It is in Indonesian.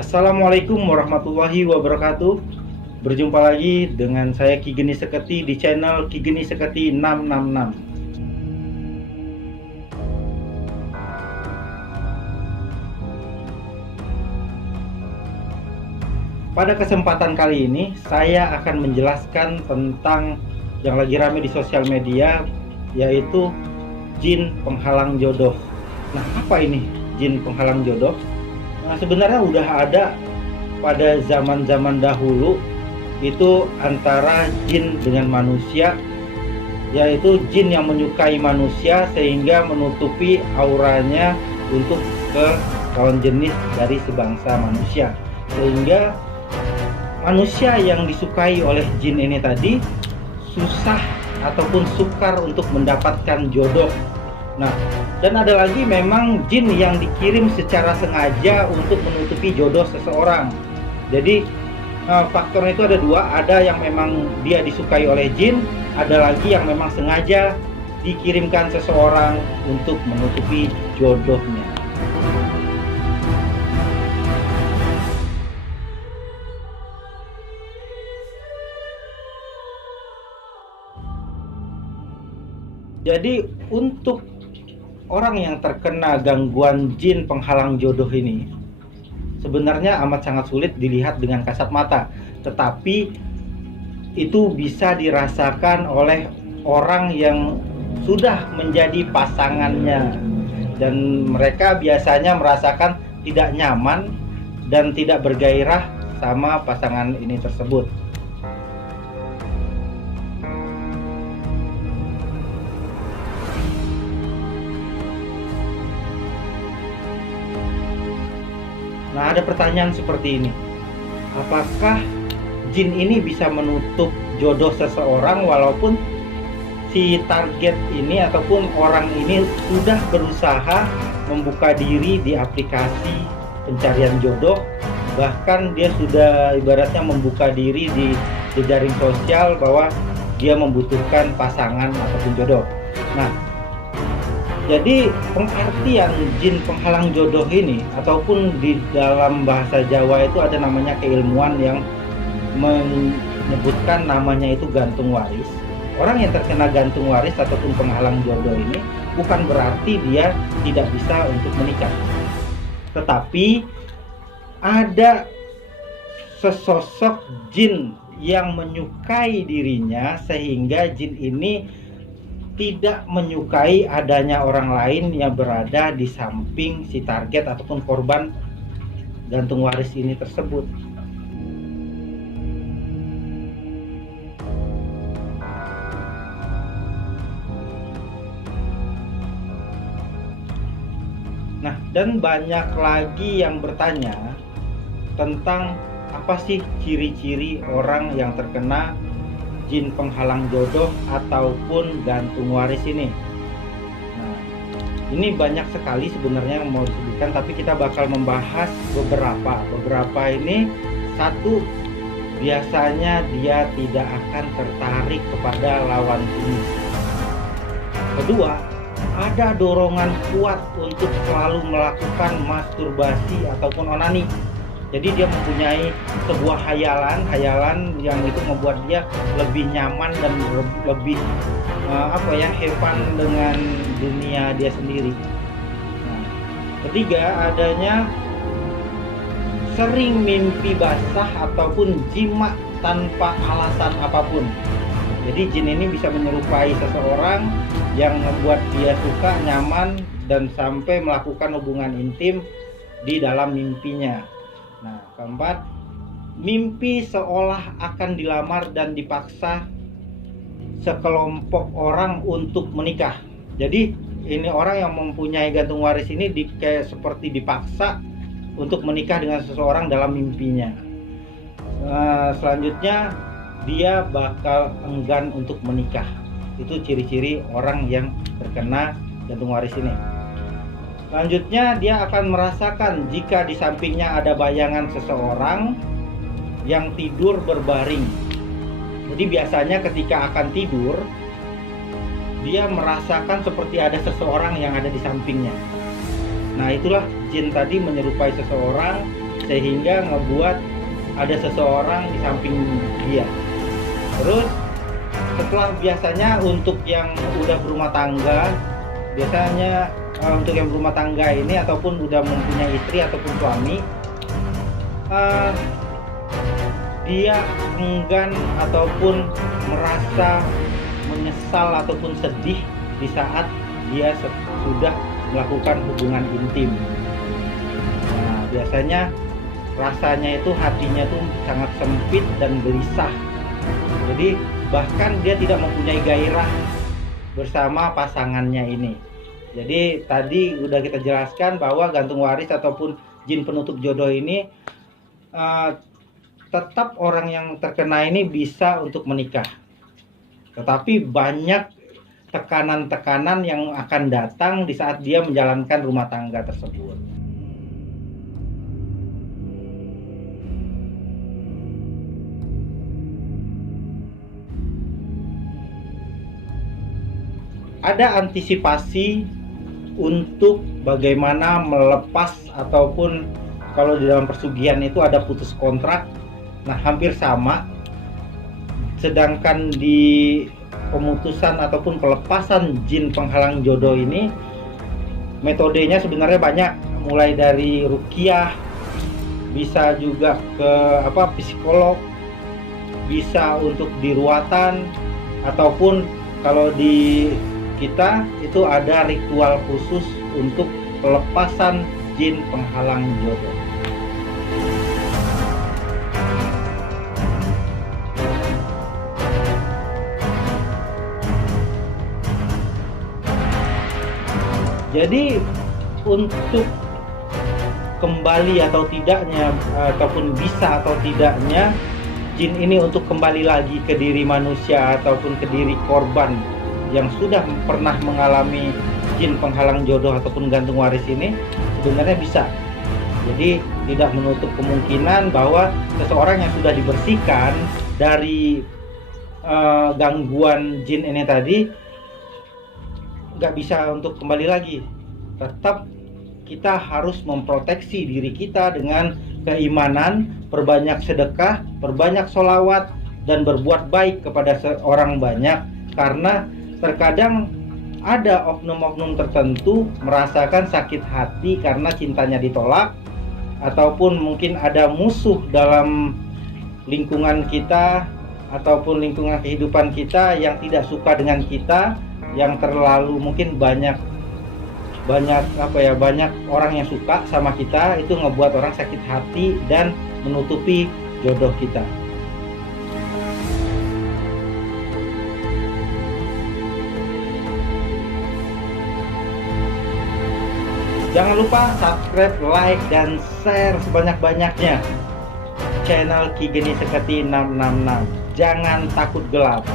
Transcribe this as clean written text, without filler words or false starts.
Assalamualaikum warahmatullahi wabarakatuh. Berjumpa lagi dengan saya Ki Geni Seketi di channel Ki Geni Seketi 666. Pada kesempatan kali ini saya akan menjelaskan tentang yang lagi rame di sosial media, yaitu jin penghalang jodoh. Nah, apa ini jin penghalang jodoh? Nah, sebenarnya udah ada pada zaman-zaman dahulu, itu antara jin dengan manusia, yaitu jin yang menyukai manusia sehingga menutupi auranya untuk ke kawan jenis dari sebangsa manusia, sehingga manusia yang disukai oleh jin ini tadi susah ataupun sukar untuk mendapatkan jodoh. Nah, dan ada lagi memang jin yang dikirim secara sengaja untuk menutupi jodoh seseorang. Jadi faktornya itu ada dua, ada yang memang dia disukai oleh jin, ada lagi yang memang sengaja dikirimkan seseorang untuk menutupi jodohnya. Jadi untuk orang yang terkena gangguan jin penghalang jodoh ini sebenarnya amat sangat sulit dilihat dengan kasat mata, tetapi itu bisa dirasakan oleh orang yang sudah menjadi pasangannya, dan mereka biasanya merasakan tidak nyaman dan tidak bergairah sama pasangan ini tersebut. Nah, ada pertanyaan seperti ini. Apakah jin ini bisa menutup jodoh seseorang walaupun si target ini ataupun orang ini sudah berusaha membuka diri di aplikasi pencarian jodoh, bahkan dia sudah ibaratnya membuka diri di jejaring sosial bahwa dia membutuhkan pasangan ataupun jodoh. Nah, jadi pengertian jin penghalang jodoh ini, ataupun di dalam bahasa Jawa itu ada namanya keilmuan yang menyebutkan namanya itu gantung waris. Orang yang terkena gantung waris ataupun penghalang jodoh ini bukan berarti dia tidak bisa untuk menikah. Tetapi ada sesosok jin yang menyukai dirinya sehingga jin ini tidak menyukai adanya orang lain yang berada di samping si target ataupun korban gantung waris ini tersebut. Nah, dan banyak lagi yang bertanya tentang apa sih ciri-ciri orang yang terkena jin penghalang jodoh ataupun gantung waris ini. Nah, ini banyak sekali sebenarnya yang mau disebutkan, tapi kita bakal membahas beberapa ini. Satu, biasanya dia tidak akan tertarik kepada lawan jenis. Kedua, ada dorongan kuat untuk selalu melakukan masturbasi ataupun onani. Jadi dia mempunyai sebuah hayalan yang itu membuat dia lebih nyaman dan lebih have fun dengan dunia dia sendiri. Nah, ketiga, adanya sering mimpi basah ataupun jima tanpa alasan apapun. Jadi jin ini bisa menyerupai seseorang yang membuat dia suka, nyaman, dan sampai melakukan hubungan intim di dalam mimpinya. Nah, keempat, mimpi seolah akan dilamar dan dipaksa sekelompok orang untuk menikah. Jadi ini orang yang mempunyai gantung waris ini kayak seperti dipaksa untuk menikah dengan seseorang dalam mimpinya. Selanjutnya, dia bakal enggan untuk menikah. Itu ciri-ciri orang yang terkena gantung waris ini. Selanjutnya, dia akan merasakan jika di sampingnya ada bayangan seseorang yang tidur berbaring. Jadi biasanya ketika akan tidur, dia merasakan seperti ada seseorang yang ada di sampingnya. Nah, itulah jin tadi menyerupai seseorang sehingga ngebuat ada seseorang di samping dia. Terus setelah biasanya untuk yang udah berumah tangga, biasanya untuk yang berumah tangga ini ataupun udah mempunyai istri ataupun suami, dia enggan ataupun merasa menyesal ataupun sedih di saat dia sudah melakukan hubungan intim. Nah, biasanya rasanya itu hatinya tuh sangat sempit dan gelisah. Jadi bahkan dia tidak mempunyai gairah bersama pasangannya ini. Jadi tadi udah kita jelaskan bahwa gantung waris ataupun jin penutup jodoh ini tetap orang yang terkena ini bisa untuk menikah. Tetapi banyak tekanan-tekanan yang akan datang di saat dia menjalankan rumah tangga tersebut. Ada antisipasi untuk bagaimana melepas ataupun kalau di dalam persugihan itu ada putus kontrak. Nah, hampir sama. Sedangkan di pemutusan ataupun pelepasan jin penghalang jodoh ini metodenya sebenarnya banyak, mulai dari ruqyah, bisa juga ke psikolog, bisa untuk di ruatan, ataupun kalau di kita itu ada ritual khusus untuk pelepasan jin penghalang jodoh. Jadi untuk kembali atau tidaknya ataupun bisa atau tidaknya jin ini untuk kembali lagi ke diri manusia ataupun ke diri korban yang sudah pernah mengalami jin penghalang jodoh ataupun gantung waris ini sebenarnya bisa. Jadi tidak menutup kemungkinan bahwa seseorang yang sudah dibersihkan dari gangguan jin ini tadi nggak bisa untuk kembali lagi. Tetap kita harus memproteksi diri kita dengan keimanan, perbanyak sedekah, perbanyak sholawat, dan berbuat baik kepada seorang banyak. Karena terkadang ada oknum-oknum tertentu merasakan sakit hati karena cintanya ditolak, ataupun mungkin ada musuh dalam lingkungan kita ataupun lingkungan kehidupan kita yang tidak suka dengan kita, yang terlalu mungkin banyak orang yang suka sama kita, itu ngebuat orang sakit hati dan menutupi jodoh kita. Jangan lupa subscribe, like, dan share sebanyak-banyaknya channel Ki Geni Seketi 666. Jangan takut gelap.